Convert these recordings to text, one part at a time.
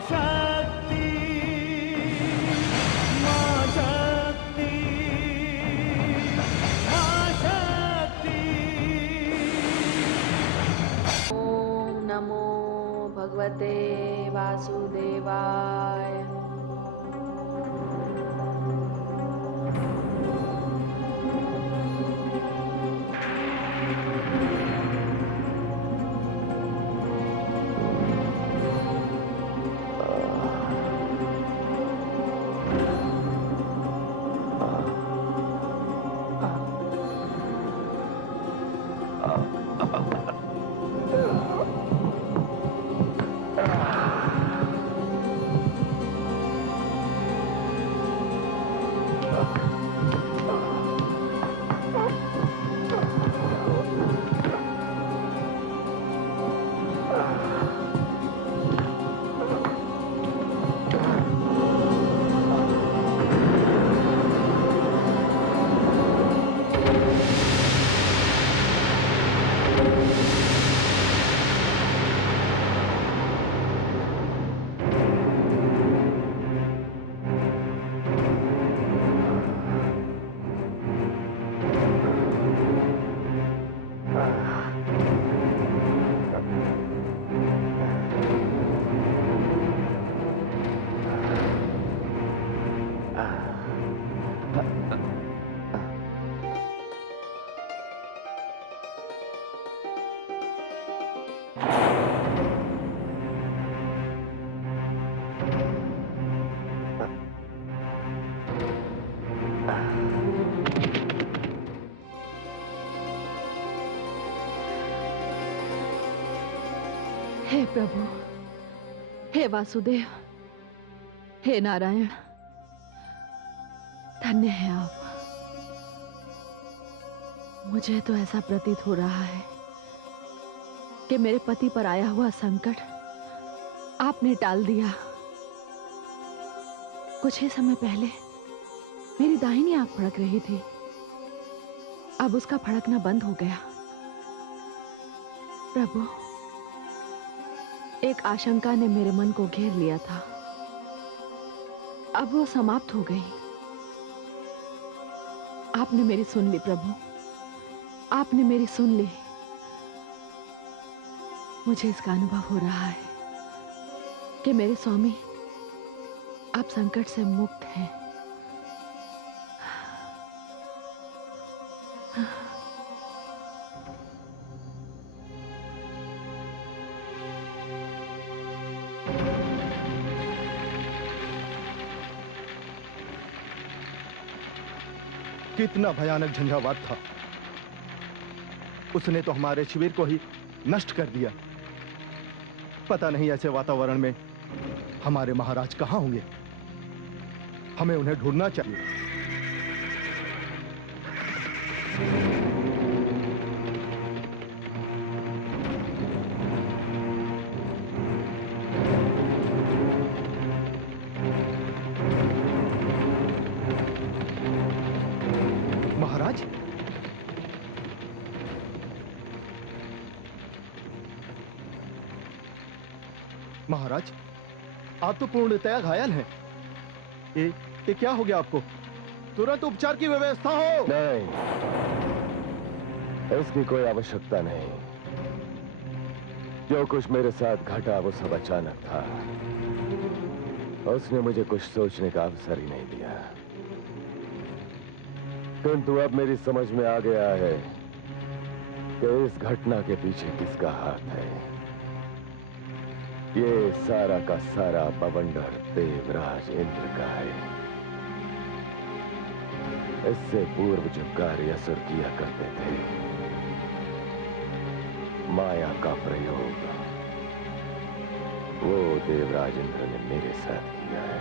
शक्ति, मां शक्ति, मां शक्ति। ओम नमो भगवते वासुदेवाय। हे प्रभु, हे वासुदेव, हे नारायण, धन्य है आप। मुझे तो ऐसा प्रतीत हो रहा है कि मेरे पति पर आया हुआ संकट आपने टाल दिया। कुछ ही समय पहले मेरी दाहिनी आंख फड़क रही थी, अब उसका फड़कना बंद हो गया। प्रभु, एक आशंका ने मेरे मन को घेर लिया था, अब वो समाप्त हो गई। आपने मेरी सुन ली प्रभु, आपने मेरी सुन ली। मुझे इसका अनुभव हो रहा है कि मेरे स्वामी आप संकट से मुक्त हैं। कितना भयानक झंझावात था। उसने तो हमारे शिविर को ही नष्ट कर दिया। पता नहीं ऐसे वातावरण में हमारे महाराज कहां होंगे। हमें उन्हें ढूंढना चाहिए। महाराज, महाराज, आप तो पूर्णतया घायल हैं। ये क्या हो गया आपको? तुरंत उपचार की व्यवस्था हो। नहीं, इसकी कोई आवश्यकता नहीं। जो कुछ मेरे साथ घटा वो सब अचानक था। उसने मुझे कुछ सोचने का अवसर ही नहीं दिया। किंतु अब मेरी समझ में आ गया है कि इस घटना के पीछे किसका हाथ है। ये सारा का सारा बवंडर देवराज इंद्र का है। इससे पूर्व जो कार्य असुर किया करते थे, माया का प्रयोग, वो देवराज इंद्र ने मेरे साथ किया है।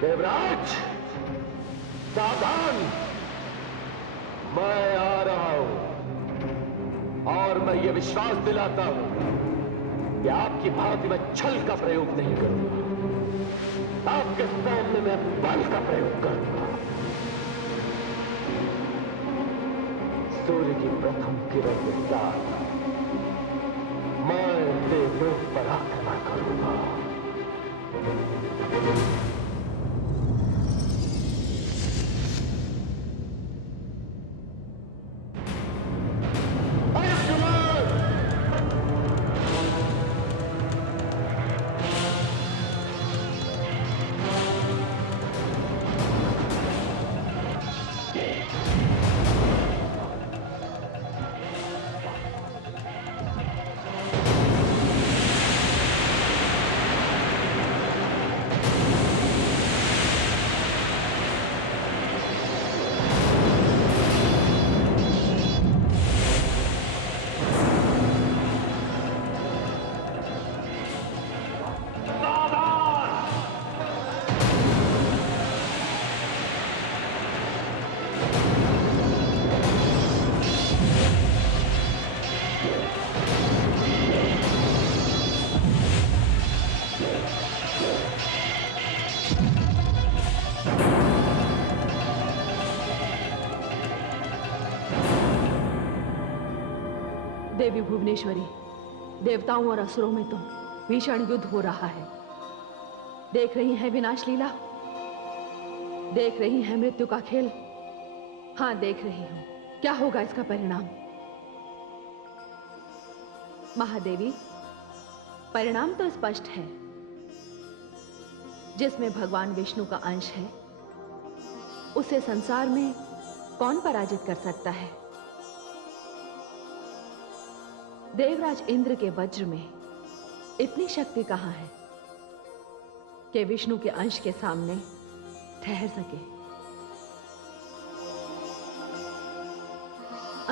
देवराज, सावधान! मैं आ रहा हूं और मैं ये विश्वास दिलाता हूं कि आपकी भांति मैं छल का प्रयोग नहीं करूंगा। आपके सामने मैं बल का प्रयोग करूंगा। सूर्य की प्रथम किरण के साथ मैं देवलोक पर आक्रमण करूंगा। देवी भुवनेश्वरी, देवताओं और असुरों में तो भीषण युद्ध हो रहा है। देख रही हैं विनाश लीला, देख रही हैं मृत्यु का खेल। हाँ, देख रही हूं। क्या होगा इसका परिणाम? महादेवी, परिणाम तो स्पष्ट है। जिसमें भगवान विष्णु का अंश है, उसे संसार में कौन पराजित कर सकता है? देवराज इंद्र के वज्र में इतनी शक्ति कहां है कि विष्णु के अंश के सामने ठहर सके?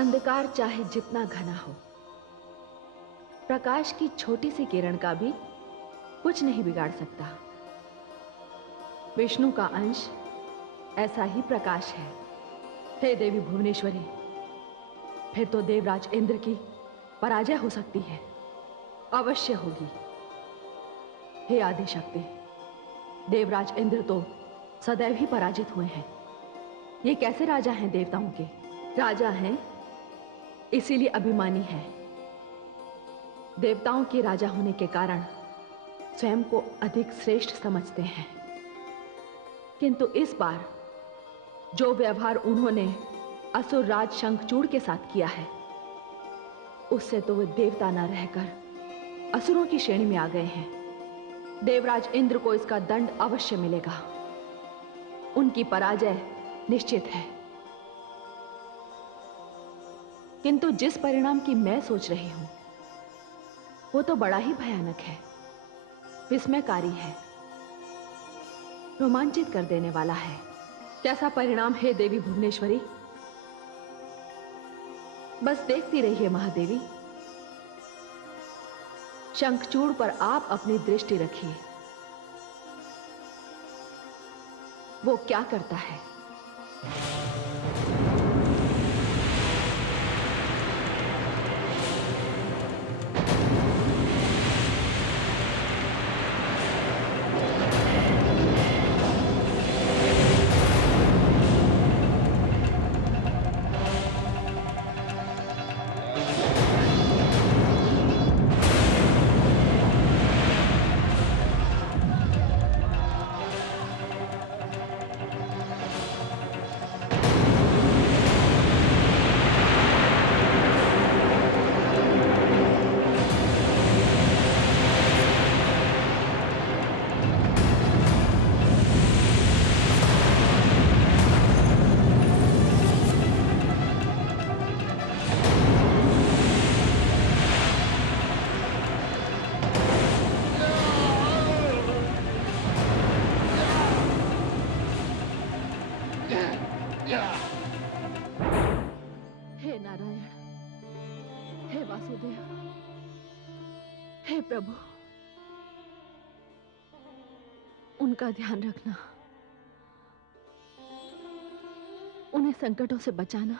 अंधकार चाहे जितना घना हो, प्रकाश की छोटी सी किरण का भी कुछ नहीं बिगाड़ सकता। विष्णु का अंश ऐसा ही प्रकाश है। हे देवी भुवनेश्वरी, फिर तो देवराज इंद्र की पराजय हो सकती है, अवश्य होगी। हे आदिशक्ति, देवराज इंद्र तो सदैव ही पराजित हुए हैं। ये कैसे राजा हैं देवताओं के? राजा हैं इसीलिए अभिमानी हैं। देवताओं के राजा होने के कारण स्वयं को अधिक श्रेष्ठ समझते हैं। किंतु इस बार जो व्यवहार उन्होंने असुर राज शंखचूड़ के साथ किया है, उससे तो वे देवता न रहकर असुरों की श्रेणी में आ गए हैं। देवराज इंद्र को इसका दंड अवश्य मिलेगा। उनकी पराजय निश्चित है। किंतु जिस परिणाम की मैं सोच रही हूं, वो तो बड़ा ही भयानक है, विस्मयकारी है, रोमांचित कर देने वाला है। कैसा परिणाम है देवी भुवनेश्वरी? बस देखती रहिए महादेवी। शंखचूड़ पर आप अपनी दृष्टि रखिए, वो क्या करता है। हे नारायण, हे वासुदेव, हे प्रभु, उनका ध्यान रखना, उन्हें संकटों से बचाना।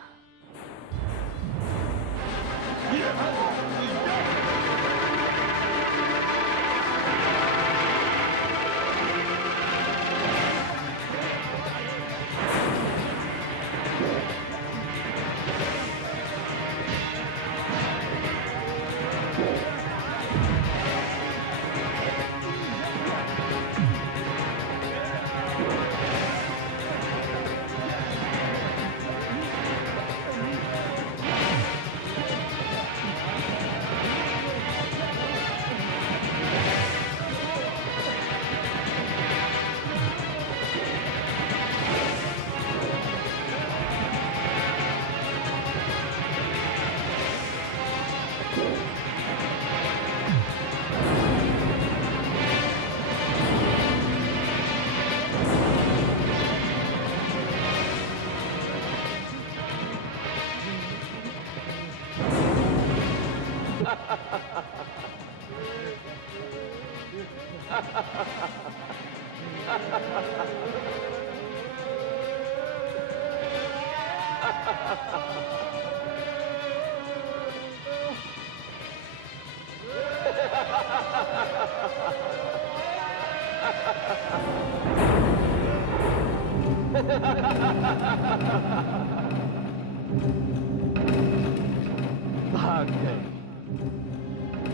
भाग गए।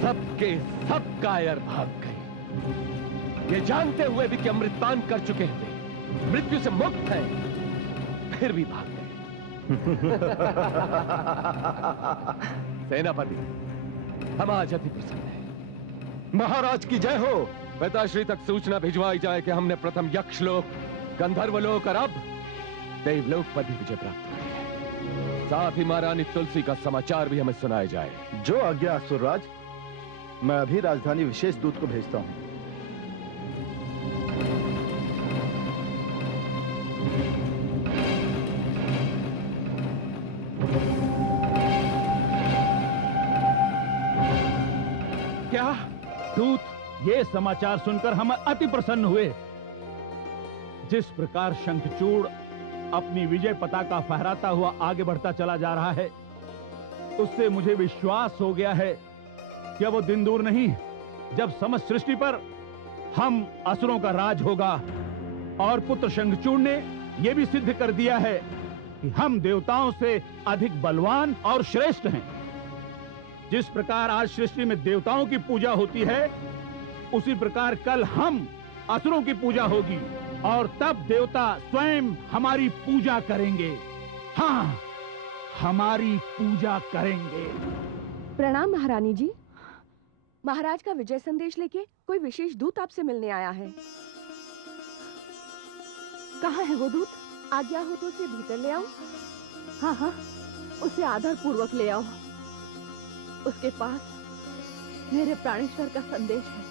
सबके सब कायर भाग गए, ये जानते हुए भी कि अमृतपान कर चुके हुए मृत्यु से मुक्त है, फिर भी भाग गए। सेनापति, हम आज अति प्रसन्न हैं। महाराज की जय हो। पिताश्री तक सूचना भिजवाई जाए कि हमने प्रथम यक्षलोक, गंधर्वलोक और अब देवलोक पर भी विजय प्राप्त की है। साथ ही महारानी तुलसी का समाचार भी हमें सुनाया जाए। जो आज्ञा असुरराज, मैं अभी राजधानी विशेष दूत को भेजता हूं। क्या दूत? ये समाचार सुनकर हम अति प्रसन्न हुए। जिस प्रकार शंखचूड़ अपनी विजय पताका फहराता हुआ आगे बढ़ता चला जा रहा है, उससे मुझे विश्वास हो गया है कि वो दिन दूर नहीं जब समस्त सृष्टि पर हम असुरों का राज होगा। और पुत्र शंखचूड़ ने यह भी सिद्ध कर दिया है कि हम देवताओं से अधिक बलवान और श्रेष्ठ हैं। जिस प्रकार आज सृष्टि में देवताओं की पूजा होती है, उसी प्रकार कल हम असुरों की पूजा होगी और तब देवता स्वयं हमारी पूजा करेंगे। हाँ, हमारी पूजा करेंगे। प्रणाम महारानी जी। महाराज का विजय संदेश लेके कोई विशेष दूत आपसे मिलने आया है। कहाँ है वो दूत? आज्ञा हो तो उसे भीतर ले आओ। हाँ हाँ, उसे आदर पूर्वक ले आओ। उसके पास मेरे प्राणेश्वर का संदेश है।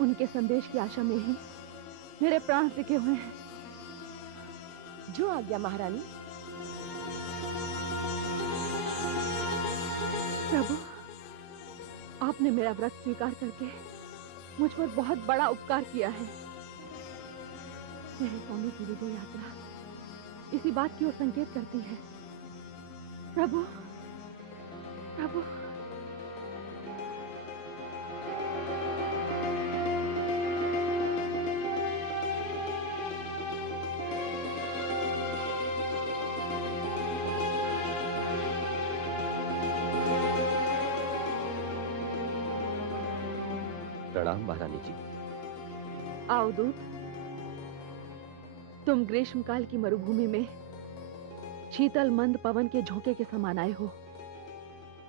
उनके संदेश की आशा में ही मेरे प्राण टिके हुए हैं। जो आज्ञा महारानी। प्रभु, आपने मेरा व्रत स्वीकार करके मुझ पर बहुत बड़ा उपकार किया है। मेरे स्वामी की विजय यात्रा इसी बात की ओर संकेत करती है। प्रभु, प्रभु, प्रणाम महारानी जी। आओ दूत। तुम ग्रीष्मकाल की मरुभूमि में शीतल मंद पवन के झोंके के समान आए हो।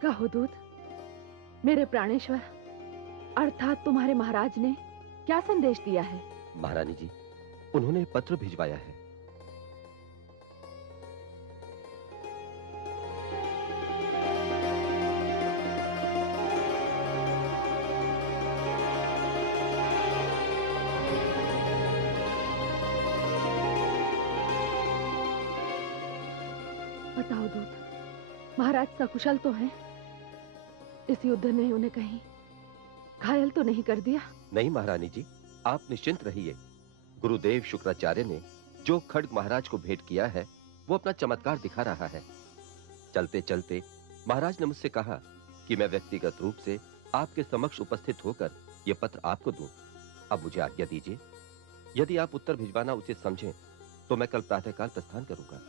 कहो दूत, मेरे प्राणेश्वर अर्थात तुम्हारे महाराज ने क्या संदेश दिया है? महारानी जी, उन्होंने पत्र भिजवाया है। बताओ दूत, महाराज सकुशल तो हैं? इस युद्ध ने उन्हें कहीं घायल तो नहीं कर दिया? नहीं महारानी जी, आप निश्चिंत रहिए। गुरुदेव शुक्राचार्य ने जो खड्ग महाराज को भेंट किया है, वो अपना चमत्कार दिखा रहा है। चलते चलते महाराज ने मुझसे कहा कि मैं व्यक्तिगत रूप से आपके समक्ष उपस्थित होकर यह पत्र आपको दूं। अब मुझे आज्ञा दीजिए। यदि आप उत्तर भिजवाना उचित समझें तो मैं कल प्रातःकाल प्रस्थान करूंगा।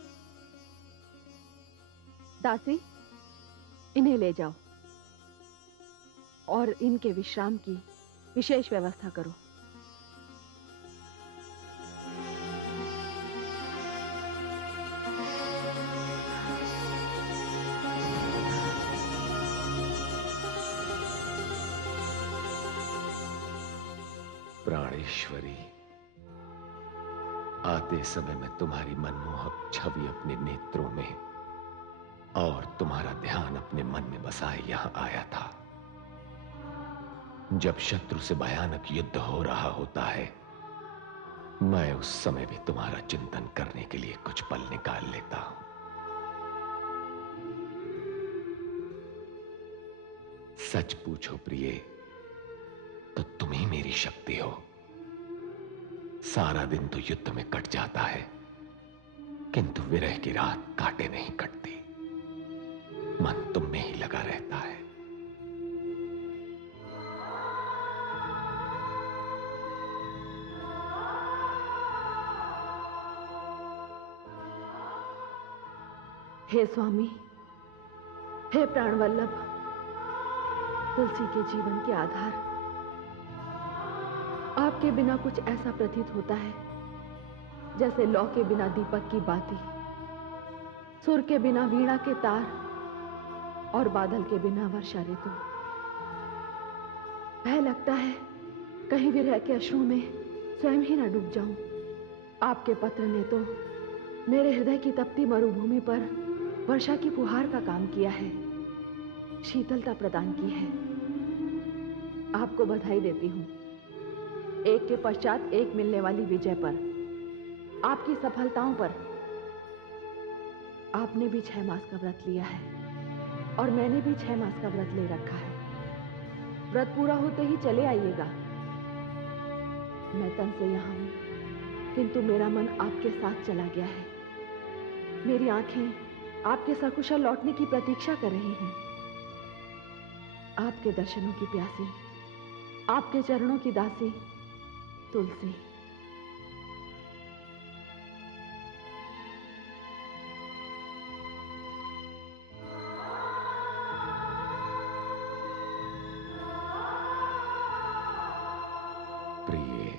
दासी, इन्हें ले जाओ और इनके विश्राम की विशेष व्यवस्था करो। प्राणेश्वरी, आते समय मैं तुम्हारी मनमोहक छवि अपने नेत्रों में और तुम्हारा ध्यान अपने मन में बसाए यहां आया था। जब शत्रु से भयानक युद्ध हो रहा होता है, मैं उस समय भी तुम्हारा चिंतन करने के लिए कुछ पल निकाल लेता हूं। सच पूछो प्रिय, तो तुम ही मेरी शक्ति हो। सारा दिन तो युद्ध में कट जाता है, किंतु विरह की रात काटे नहीं कटती। मन तुम में ही लगा रहता है। हे स्वामी, हे प्राणवल्लभ, तुलसी के जीवन के आधार। आपके बिना कुछ ऐसा प्रतीत होता है जैसे लौ के बिना दीपक की बाती, सुर के बिना वीणा के तार और बादल के बिना वर्षा ऋतु। भय लगता है कहीं विरह के अश्रुओं में स्वयं ही न डूब जाऊं। आपके पत्र ने तो मेरे हृदय की तपती मरुभूमि पर वर्षा की फुहार का काम किया है, शीतलता प्रदान की है। आपको बधाई देती हूं एक के पश्चात एक मिलने वाली विजय पर, आपकी सफलताओं पर। आपने भी 6 मास का व्रत लिया है और मैंने भी 6 मास का व्रत ले रखा है। व्रत पूरा होते ही चले आइएगा। मैं तन से यहां हूं, किंतु मेरा मन आपके साथ चला गया है। मेरी आंखें आपके सकुशल लौटने की प्रतीक्षा कर रही हैं। आपके दर्शनों की प्यासी, आपके चरणों की दासी तुलसी। प्रिय,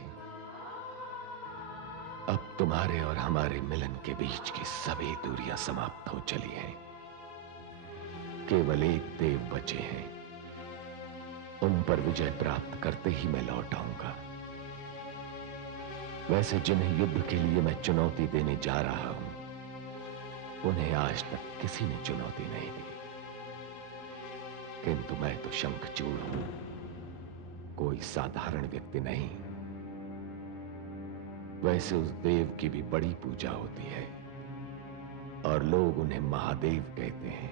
अब तुम्हारे और हमारे मिलन के बीच की सभी दूरियां समाप्त हो चली हैं। केवल एक देव बचे हैं। उन पर विजय प्राप्त करते ही मैं लौट आऊंगा। वैसे जिन्हें युद्ध के लिए मैं चुनौती देने जा रहा हूं, उन्हें आज तक किसी ने चुनौती नहीं दी। किंतु मैं तो शंखचूड़ हूं, कोई साधारण व्यक्ति नहीं। वैसे उस देव की भी बड़ी पूजा होती है और लोग उन्हें महादेव कहते हैं।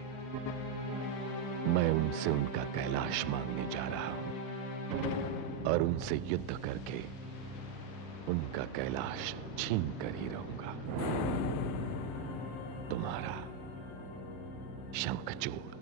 मैं उनसे उनका कैलाश मांगने जा रहा हूं और उनसे युद्ध करके उनका कैलाश छीन कर ही रहूंगा। तुम्हारा शंखचूड़।